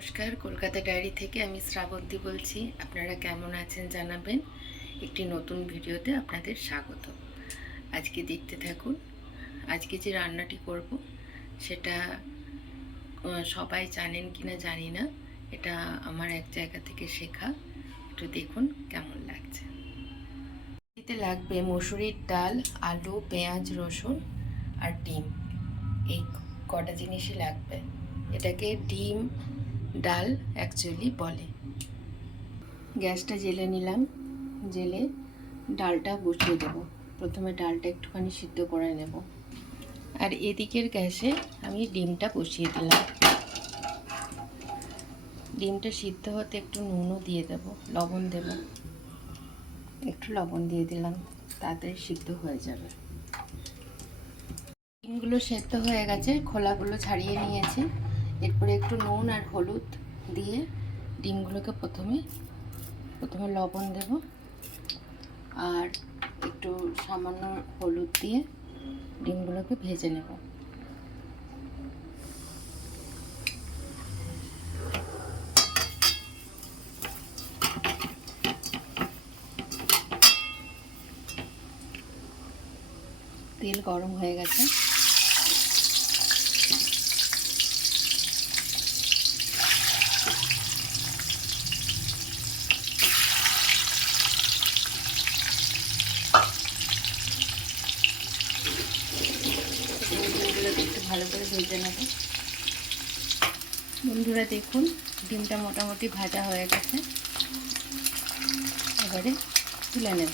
নমস্কার, কলকাতা ডায়েরি থেকে আমি শ্রাবন্তী বলছি। আপনারা কেমন আছেন জানাবেন? একটি নতুন ভিডিওতে আপনাদের স্বাগত। আজকে দেখতে থাকুন, আজকে যে রান্নাটি করব, সেটা সবাই জানেন কি না জানি না, এটা আমার এক জায়গা থেকে শেখা। একটু দেখুন কেমন লাগছে। এতে লাগবে মসুরির ডাল, আলু, পেঁয়াজ, রসুন আর ডিম। এই কটা জিনিসই লাগবে। এটাকে ডিম ডাল অ্যাকচুয়ালি বলে। গ্যাসটা জেলে নিলাম, জেলে ডালটা বসিয়ে দেব। প্রথমে ডালটা একটুখানি সিদ্ধ করে নেব। আর এদিকের গ্যাসে আমি ডিমটা বসিয়ে দিলাম। ডিমটা সিদ্ধ হতে একটু নুনও দিয়ে দেব, লবণ দেব। একটু লবণ দিয়ে দিলাম, তাড়াতাড়ি সিদ্ধ হয়ে যাবে। ডিমগুলো সেদ্ধ হয়ে গেছে, খোলাগুলো ছাড়িয়ে নিয়েছি। এরপরে একটু নুন আর হলুদ দিয়ে ডিমগুলোকে প্রথমে প্রথমে লবণ দেব। আর একটু সামান্য হলুদ দিয়ে ডিমগুলোকে ভেজে নেব। তেল গরম হয়ে গেছে ডিমগুলোকে একটু ভালো করে ভেজে নেব। বন্ধুরা দেখুন ডিমটা মোটামুটি ভাজা হয়ে গেছে। এবারে তুলে নেব।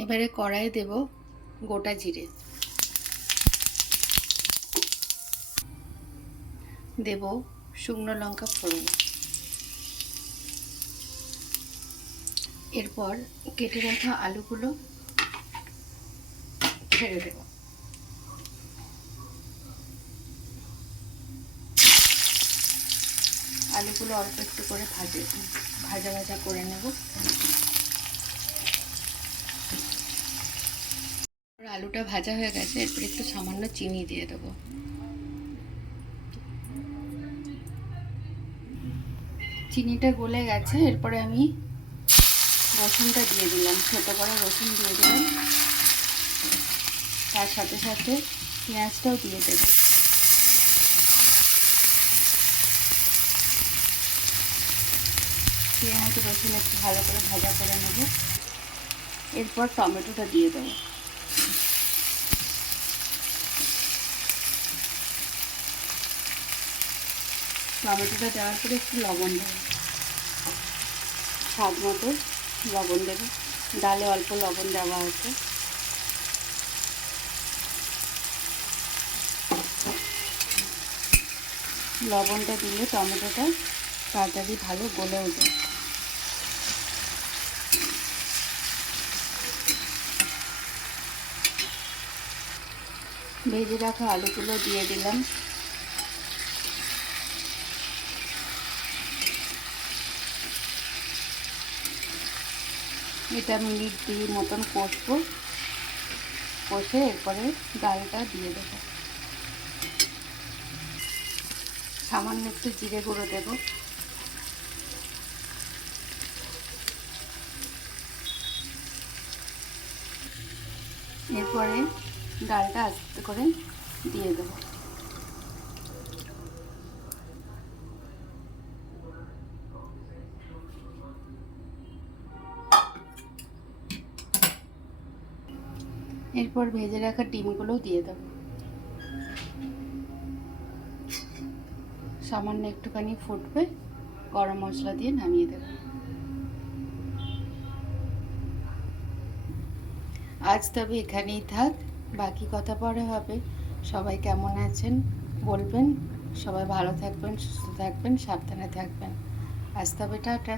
এবারে কড়াই দেব গোটা জিরে। দেব শুকনো লঙ্কা ফোড়ন। এরপর কেটে রাখা আলুগুলো ছেড়ে দেব। আলুগুলো অল্প একটু করে ভাজে, ভাজা ভাজা করে নেব। আলুটা ভাজা হয়ে গেছে, এরপর একটু সামান্য চিনি দিয়ে দেবো। চিনিটা গলে গেছে, এরপরে আমি রসুনটা দিয়ে দিলাম, ছোট করে রসুন দিয়ে দিলাম। তার সাথে সাথে পেঁয়াজটাও দিয়ে দেবো। পেঁয়াজ রসুন একটু ভালো করে ভাজা করে নেব। এরপর টমেটোটা দিয়ে দেবো। টমেটোটা দেওয়ার পরে একটু লবণ দেবো। স্বাদ মতো লবণ দেবো। ডালে অল্প লবণ দেওয়া হচ্ছে লবণটা দিলে টমেটোটা তাড়াতাড়ি ভালো গলেও যায় ভেজে রাখা আলুগুলো দিয়ে দিলাম। এটা মিনিট দুই মতন কষবো। কষে এরপরে ডালটা দিয়ে দেবো। সামান্য একটু জিরে গুঁড়ো দেব। এরপরে ডালটা আস্তে করে দিয়ে দেবো। এরপর ভেজে রাখা ডিমগুলোও দিয়ে দেবো। সামান্য একটুখানি ফুটবে, গরম মশলা দিয়ে নামিয়ে দেবো। আজ তবে এখানেই থাক, বাকি কথা পরে হবে। সবাই কেমন আছেন বলবেন, সবাই ভালো থাকবেন, সুস্থ থাকবেন, সাবধানে থাকবেন। আজ তবে টাটা।